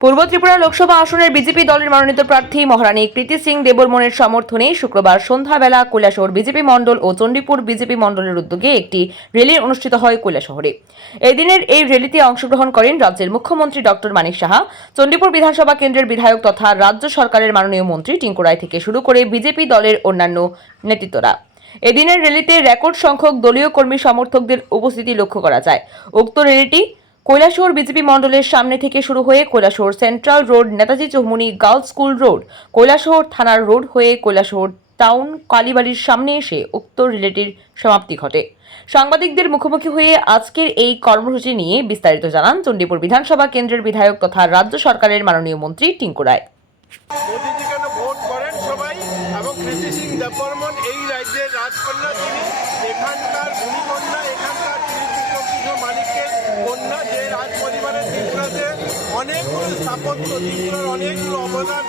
পূর্ব ত্রিপুরা লোকসভা আসনের বিজেপি দলের মনোনীত প্রার্থী মহারানী কৃতি সিং দেববর্মনের সমর্থনে শুক্রবার সন্ধ্যাবেলা কৈলাসহর বিজেপি মণ্ডল ও চণ্ডীপুর বিজেপি মণ্ডলের উদ্যোগে একটি র্যালি অনুষ্ঠিত হয় কৈলাসহরে। এই দিনের এই র্যালিতে অংশগ্রহণ করেন রাজ্যের মুখ্যমন্ত্রী ডক্টর মানিক সাহা, চণ্ডীপুর বিধানসভা কেন্দ্রের বিধায়ক তথা রাজ্য সরকারের মাননীয় মন্ত্রী টিঙ্কু রায় থেকে শুরু করে বিজেপি দলের অন্যান্য নেতৃত্বরা। এদিনের র্যালিতে রেকর্ড সংখ্যক দলীয় কর্মী সমর্থকদের উপস্থিতি লক্ষ্য করা যায়। উক্ত র্যালিটি কৈলাসহর বিজেপি মণ্ডলের সামনে থেকে শুরু হয়ে Kailashahar central road, Netaji Choumuhani girls school road, Kailashahar থানার রোড হয়ে কৈলাসহর টাউন কালীবাড়ির সামনে এসে উক্ত র্যালিটির সমাপ্তি ঘটে। সাংবাদিকদের মুখোমুখি হয়ে আজকের এই কর্মসূচি নিয়ে বিস্তারিত জানান চণ্ডীপুর বিধানসভা কেন্দ্রের বিধায়ক তথা রাজ্য সরকারের মাননীয় মন্ত্রী টিঙ্কু রায়। মোদিজি কেন ভোট করেন সবাই, এবং কৃতি সিং দেববর্মন এই রাজ্যের রাজকন্যা, তিনি এখানকার ভূমিকন্যা, এখানকার কৃষ্ণ মানিকের কন্যা, যে রাজ পরিবারের ত্রিপুরাতে অনেকগুলো স্থাপত্য, ত্রিপুরার অনেকগুলো অবদান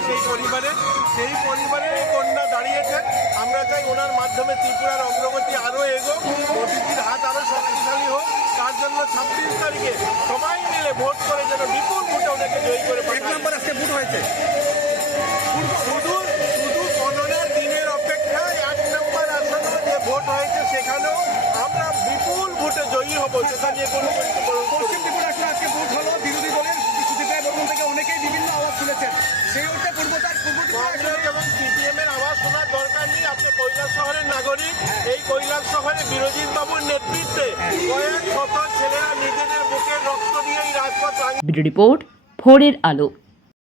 সেই পরিবারের কন্যা দাঁড়িয়েছে। আমরা চাই ওনার মাধ্যমে ত্রিপুরার অগ্রগতি আরও এগোক, মোদিজির হাত আরও শক্তিশালী হোক। তার জন্য 26 তারিখে সবাই মিলে ভোট করে যেন বিপুল ভোটে ওনাকে জয়ী করে পাঠায়। আজকে ভোট হয়েছে, শুধু গণনার দিনের অপেক্ষায় 8 নম্বর আসনে যে ভোট হয়েছে সেখানেও আমরা বিপুল ভোটে জয়ী হব, সেটা নিয়ে কোনো পশ্চিম ত্রিপুরা আসলে আজকে ভোট হলো। বিরোধী দলের সুচিত্রা বর্মন থেকে অনেকেই বিভিন্ন আওয়াজ তুলেছেন, সেই অর্থে পূর্ব ত্রিপুরা কংগ্রেস এবং সিপিএম এর আওয়াজ শোনার দরকার নেই। আপনি কৈলাসহরের নাগরিক, এই কৈলাসহরে বিরোজিৎ বাবুর নেতৃত্বে কয়েক শত ছেলেরা নিজেদের বুকের রক্ত দিয়ে এই রাজপথ রিপোর্ট ভোরের আলো।